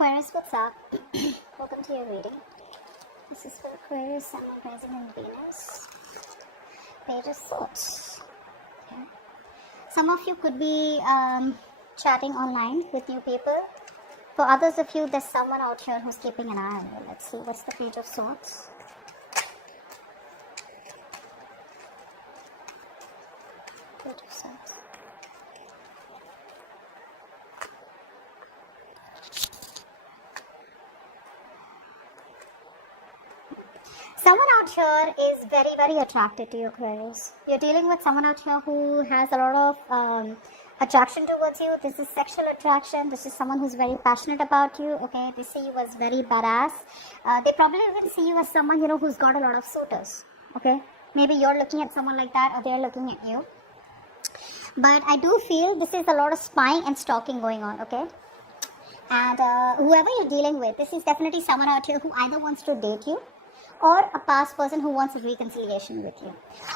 Aquarius, what's up? Welcome to your reading. This is for Aquarius, Sun, Moon, Rising, and Venus. Page of Swords. Okay. Some of you could be chatting online with new people. For others of you, there's someone out here who's keeping an eye on you. Let's see, what's the Page of Swords? Page of Swords. Someone out here is very, very attracted to you, Aquarius. You're dealing with someone out here who has a lot of attraction towards you. This is sexual attraction. This is someone who's very passionate about you. Okay, they see you as very badass. They probably even see you as someone, who's got a lot of suitors. Okay, maybe you're looking at someone like that, or they're looking at you. But I do feel this is a lot of spying and stalking going on. Okay. And whoever you're dealing with, this is definitely someone out here who either wants to date you, or a past person who wants a reconciliation with you.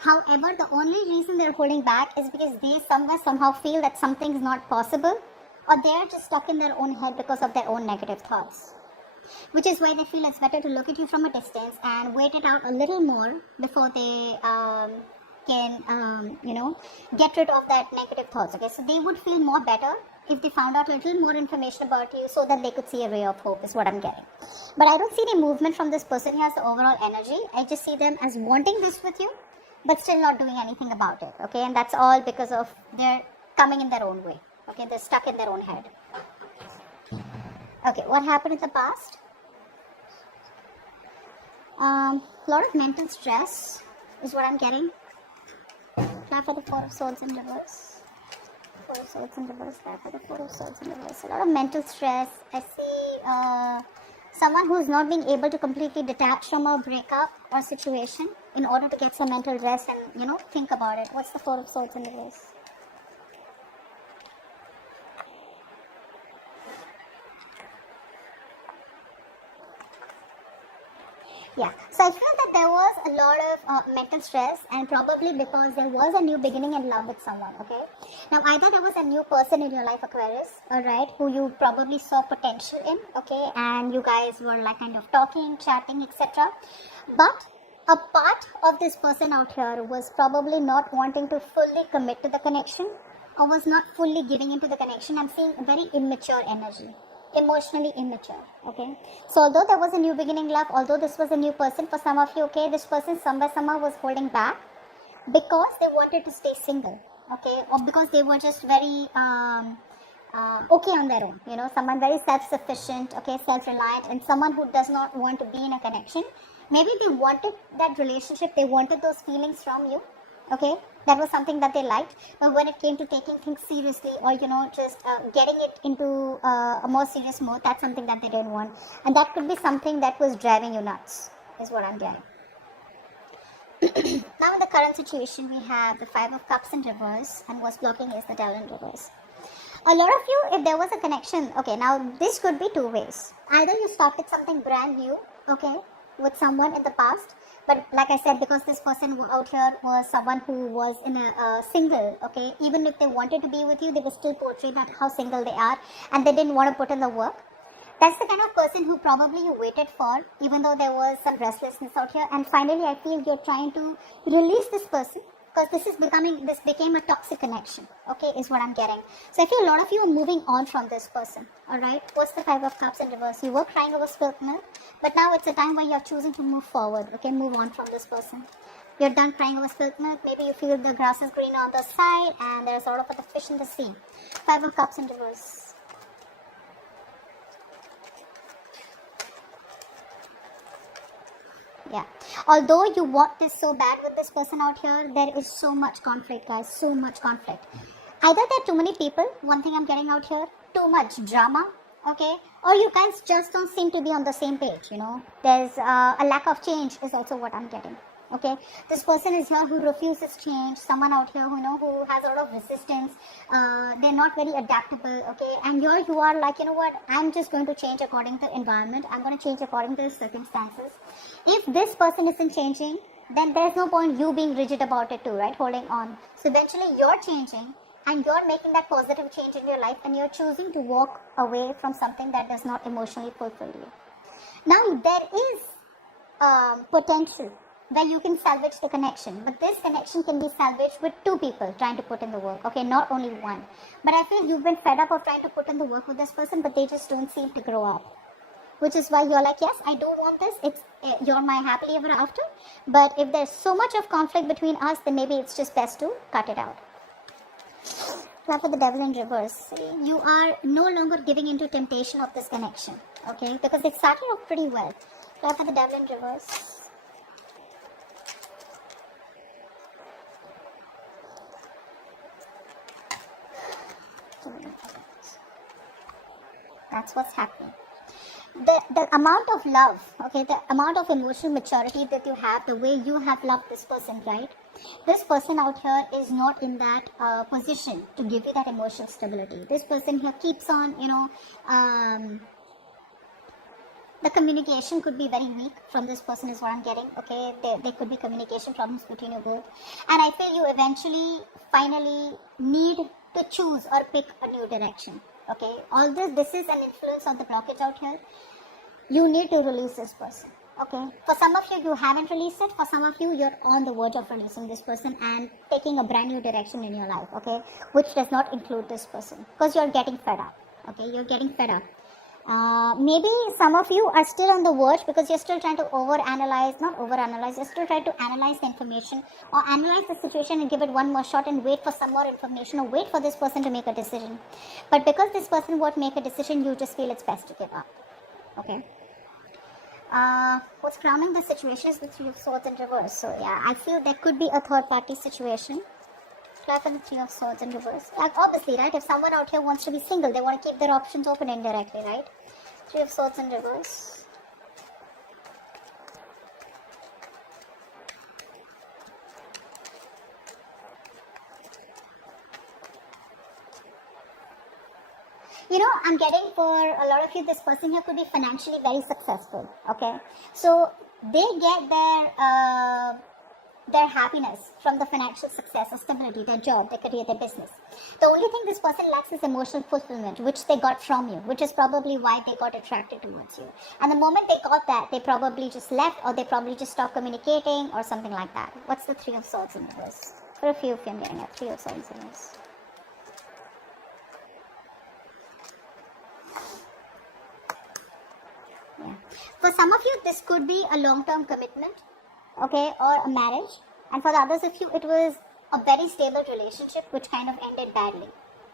However, the only reason they're holding back is because they somehow feel that something's not possible, or they're just stuck in their own head because of their own negative thoughts. Which is why they feel it's better to look at you from a distance and wait it out a little more before they can, get rid of that negative thoughts. Okay, so they would feel more better if they found out a little more information about you so that they could see a ray of hope, is what I'm getting. But I don't see any movement from this person who has the overall energy. I just see them as wanting this with you, but still not doing anything about it. Okay, and that's all because of they're coming in their own way. Okay, they're stuck in their own head. Okay, what happened in the past? Lot of mental stress is what I'm getting. Try for the Four of Swords in reverse. Four of Swords in reverse, there for the Four of Swords in reverse. A lot of mental stress. I see someone who's not being able to completely detach from a breakup or situation in order to get some mental rest and, think about it. What's the Four of Swords in reverse? Yeah, so I feel that there was a lot of mental stress, and probably because there was a new beginning in love with someone, okay? Now, either there was a new person in your life, Aquarius, alright, who you probably saw potential in, okay, and you guys were like kind of talking, chatting, etc. But a part of this person out here was probably not wanting to fully commit to the connection, or was not fully giving into the connection. I'm seeing a very immature energy. Emotionally immature. Okay, so although there was a new beginning love, although this was a new person for some of you, okay, this person somehow was holding back because they wanted to stay single, okay, or because they were just very okay on their own, someone very self-sufficient, okay, self-reliant, and someone who does not want to be in a connection. Maybe they wanted that relationship, they wanted those feelings from you, okay, that was something that they liked, but when it came to taking things seriously, or just getting it into a more serious mode, that's something that they didn't want, and that could be something that was driving you nuts, is what I'm getting. Now in the current situation, we have the Five of Cups in reverse, and what's blocking is the Devil in reverse. A lot of you, if there was a connection, okay, now this could be two ways. Either you started something brand new, okay, with someone in the past, but like I said, because this person out here was someone who was in a single, okay, even if they wanted to be with you, they were still portrayed that how single they are, and they didn't want to put in the work. That's the kind of person who probably you waited for, even though there was some restlessness out here, and finally I feel you're trying to release this person, because this became a toxic connection, okay, is what I'm getting. So I feel a lot of you are moving on from this person, alright. What's the Five of Cups in reverse? You were crying over spilt milk, but now it's a time where you're choosing to move forward, okay, move on from this person. You're done crying over spilt milk. Maybe you feel the grass is green on the side, and there's a lot of the fish in the sea. Five of Cups in reverse. Yeah, although you want this so bad with this person out here, there is so much conflict, guys, so much conflict. Either there are too many people, one thing I'm getting out here, too much drama, okay, or you guys just don't seem to be on the same page, There's a lack of change is also what I'm getting, okay. This person is here who refuses change, someone out here who has a lot of resistance, they're not very adaptable, okay, and here you are like, I'm just going to change according to the environment, I'm going to change according to the circumstances. If this person isn't changing, then there's no point you being rigid about it too, right, holding on. So eventually you're changing, and you're making that positive change in your life, and you're choosing to walk away from something that does not emotionally fulfill you. Now, there is potential where you can salvage the connection, but this connection can be salvaged with two people trying to put in the work, okay, not only one. But I feel you've been fed up of trying to put in the work with this person, but they just don't seem to grow up, which is why you're like, yes, I do want this, it's you're my happily ever after, but if there's so much of conflict between us, then maybe it's just best to cut it out. Clap for the devil in reverse. See, you are no longer giving into temptation of this connection, okay, because it started off pretty well. Clap for the devil in reverse. That's what's happening. The amount of love, okay, the amount of emotional maturity that you have, the way you have loved this person, right? This person out here is not in that position to give you that emotional stability. This person here keeps on, the communication could be very weak from this person is what I'm getting, okay? There could be communication problems between you both. And I feel you eventually, finally need to choose or pick a new direction, okay? All this is an influence of the blockage out here. You need to release this person, okay? For some of you, you haven't released it. For some of you, you're on the verge of releasing this person and taking a brand new direction in your life, okay? Which does not include this person, because you're getting fed up, okay? You're getting fed up. Maybe some of you are still on the verge because you're still trying to you're still trying to analyze the information or analyze the situation and give it one more shot and wait for some more information or wait for this person to make a decision. But because this person won't make a decision, you just feel it's best to give up, okay? What's crowning the situation is the Three of Swords in reverse. So yeah, I feel there could be a third party situation. Clap for the Three of Swords in reverse. Like obviously, right? If someone out here wants to be single, they want to keep their options open indirectly, right? Three of Swords in reverse. I'm getting for a lot of you, this person here could be financially very successful, okay? So they get their happiness from the financial success or stability, their job, their career, their business. The only thing this person lacks is emotional fulfillment, which they got from you, which is probably why they got attracted towards you. And the moment they got that, they probably just left, or they probably just stopped communicating or something like that. What's the Three of Swords in reverse? For a few of you, I'm getting a Three of Swords in reverse. Yeah. For some of you, this could be a long-term commitment, okay, or a marriage. And for the others of you, it was a very stable relationship which kind of ended badly,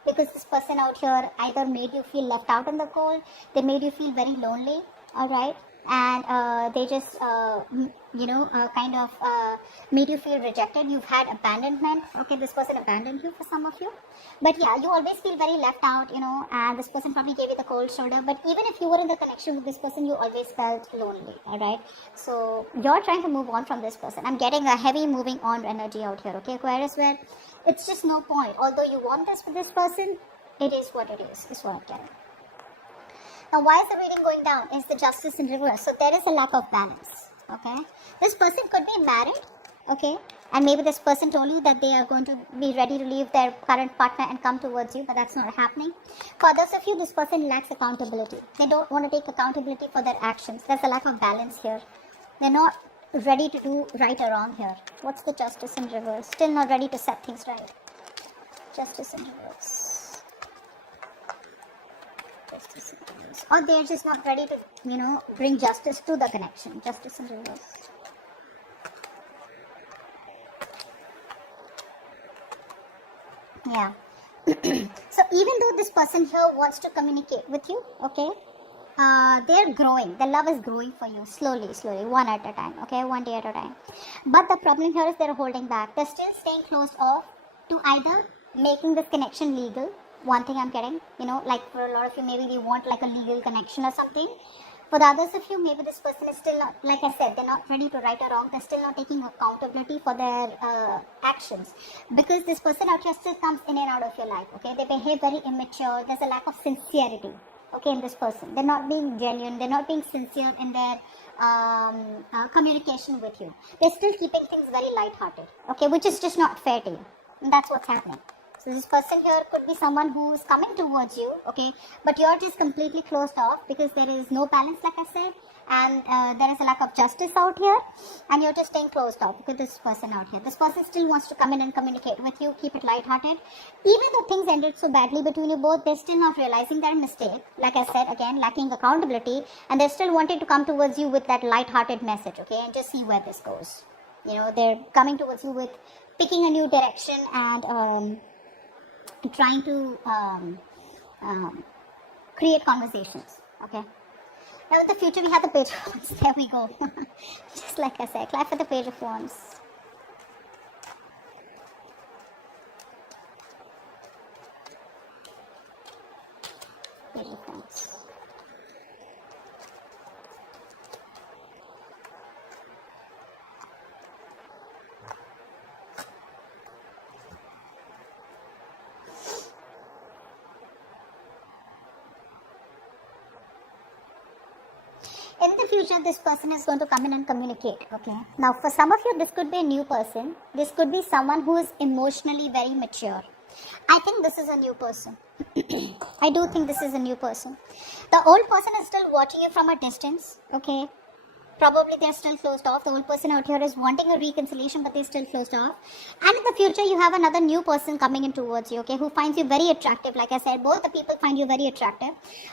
because this person out here either made you feel left out in the cold, they made you feel very lonely, all right, and they just kind of made you feel rejected. You've had abandonment, okay, this person abandoned you for some of you. But yeah, you always feel very left out, and this person probably gave you the cold shoulder. But even if you were in the connection with this person, you always felt lonely, all right? So you're trying to move on from this person. I'm getting a heavy moving on energy out here, okay, Aquarius, where it's just no point. Although you want this for this person, it is what it is what I'm getting. Now, why is the reading going down? Is the Justice in reverse. So there is a lack of balance, okay? This person could be married, okay? And maybe this person told you that they are going to be ready to leave their current partner and come towards you, but that's not happening. For others of you, this person lacks accountability. They don't want to take accountability for their actions. There's a lack of balance here. They're not ready to do right or wrong here. What's the Justice in reverse? Still not ready to set things right. Justice in reverse. Justice in reverse. Or they're just not ready to, bring justice to the connection. Justice in reverse. Yeah. So even though this person here wants to communicate with you, okay, they're growing. The love is growing for you slowly, one at a time, okay, one day at a time. But the problem here is they're holding back. They're still staying closed off to either making this connection legal. One thing I'm getting, like for a lot of you, maybe they want like a legal connection or something. For the others of you, maybe this person is still not, like I said, they're not ready to right or wrong. They're still not taking accountability for their actions. Because this person out here still comes in and out of your life, okay? They behave very immature. There's a lack of sincerity, okay, in this person. They're not being genuine. They're not being sincere in their communication with you. They're still keeping things very lighthearted, okay, which is just not fair to you. And that's what's happening. So this person here could be someone who is coming towards you, okay, but you're just completely closed off because there is no balance, like I said, and there is a lack of justice out here, and you're just staying closed off with this person out here. This person still wants to come in and communicate with you, keep it lighthearted. Even though things ended so badly between you both, they're still not realizing their mistake. Like I said, again, lacking accountability, and they're still wanting to come towards you with that lighthearted message, okay, and just see where this goes. You know, they're coming towards you with picking a new direction and trying to create conversations, okay. Now in the future we have the Page of Wands. There we go. Just like I said, clap for the Page of Wands. Page of Wands. In the future, this person is going to come in and communicate, okay. Now for some of you, this could be a new person. This could be someone who is emotionally very mature. I think this is a new person. I do think this is a new person. The old person is still watching you from a distance, okay. Probably they're still closed off. The old person out here is wanting a reconciliation, but they're still closed off. And in the future, you have another new person coming in towards you, okay, who finds you very attractive. Like I said, both the people find you very attractive.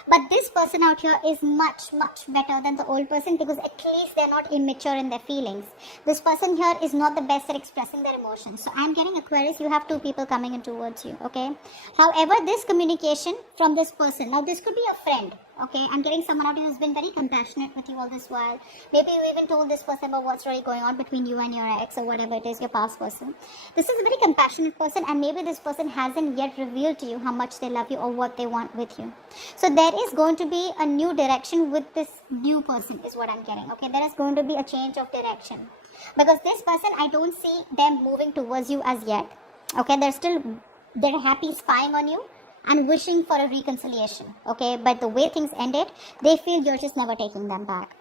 But this person out here is much, much better than the old person because at least they're not immature in their feelings. This person here is not the best at expressing their emotions. So I'm getting, Aquarius, you have two people coming in towards you, okay. However, this communication from this person, now this could be a friend. Okay, I'm getting someone out who's been very compassionate with you all this while. Maybe you even told this person about what's really going on between you and your ex or whatever it is, your past person. This is a very compassionate person, and maybe this person hasn't yet revealed to you how much they love you or what they want with you. So there is going to be a new direction with this new person is what I'm getting. Okay, there is going to be a change of direction. Because this person, I don't see them moving towards you as yet. Okay, they're happy spying on you and wishing for a reconciliation, okay, but the way things ended, they feel you're just never taking them back.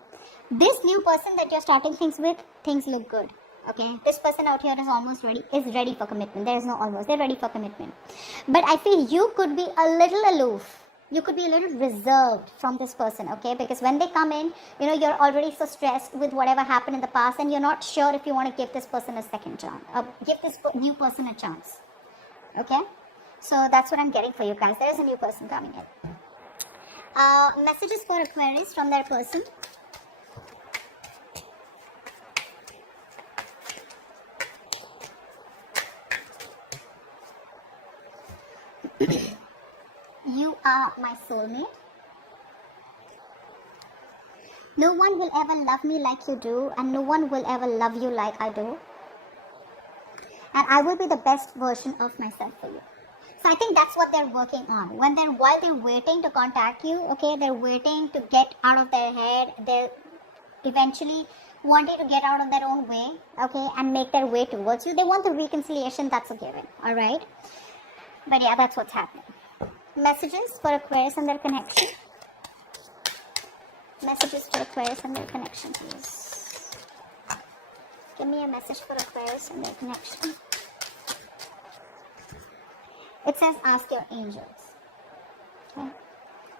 This new person that you're starting things with, things look good, okay. This person out here is ready for commitment. There is no almost, they're ready for commitment. But I feel you could be a little aloof. You could be a little reserved from this person, okay, because when they come in, you know, you're already so stressed with whatever happened in the past, and you're not sure if you want to give this person a second chance, give this new person a chance, okay. So that's what I'm getting for you guys. There is a new person coming in. Messages for Aquarius from their person. You are my soulmate. No one will ever love me like you do, and no one will ever love you like I do. And I will be the best version of myself for you. So I think that's what they're working on. While they're waiting to contact you, okay, they're waiting to get out of their head. They're eventually wanting to get out of their own way, okay, and make their way towards you. They want the reconciliation, that's a given, all right? But yeah, that's what's happening. Messages for Aquarius and their connection. Messages for Aquarius and their connection, please. Give me a message for Aquarius and their connection. It says ask your angels. Okay.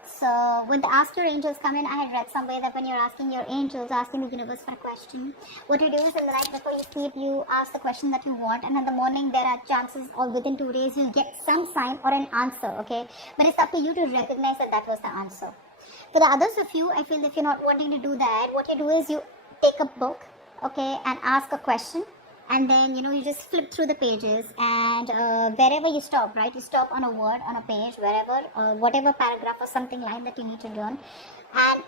So when the ask your angels come in, I had read somewhere that when you're asking your angels, asking the universe for a question, what you do is in the night before you sleep, you ask the question that you want, and in the morning there are chances, or within 2 days, you'll get some sign or an answer, okay? But it's up to you to recognize that that was the answer. For the others of you, I feel if you're not wanting to do that, what you do is you take a book, okay, and ask a question. And then, you know, you just flip through the pages, and wherever you stop, right? You stop on a word, on a page, wherever, whatever paragraph or something line that you need to learn, and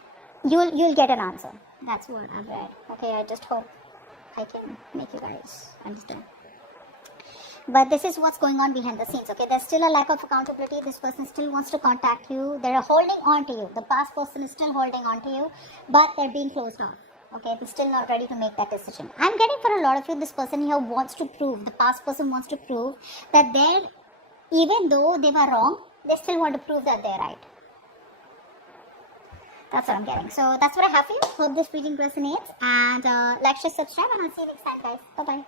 you'll get an answer. That's what I've read. Okay, I just hope I can make you guys understand. But this is what's going on behind the scenes, okay? There's still a lack of accountability. This person still wants to contact you. They're holding on to you. The past person is still holding on to you, but they're being closed off. Okay, they're still not ready to make that decision. I'm getting for a lot of you, this person here wants to prove, the past person wants to prove that even though they were wrong, they still want to prove that they're right. That's what I'm getting. So that's what I have for you. Hope this reading resonates. And like, share, subscribe, and I'll see you next time, guys. Bye-bye.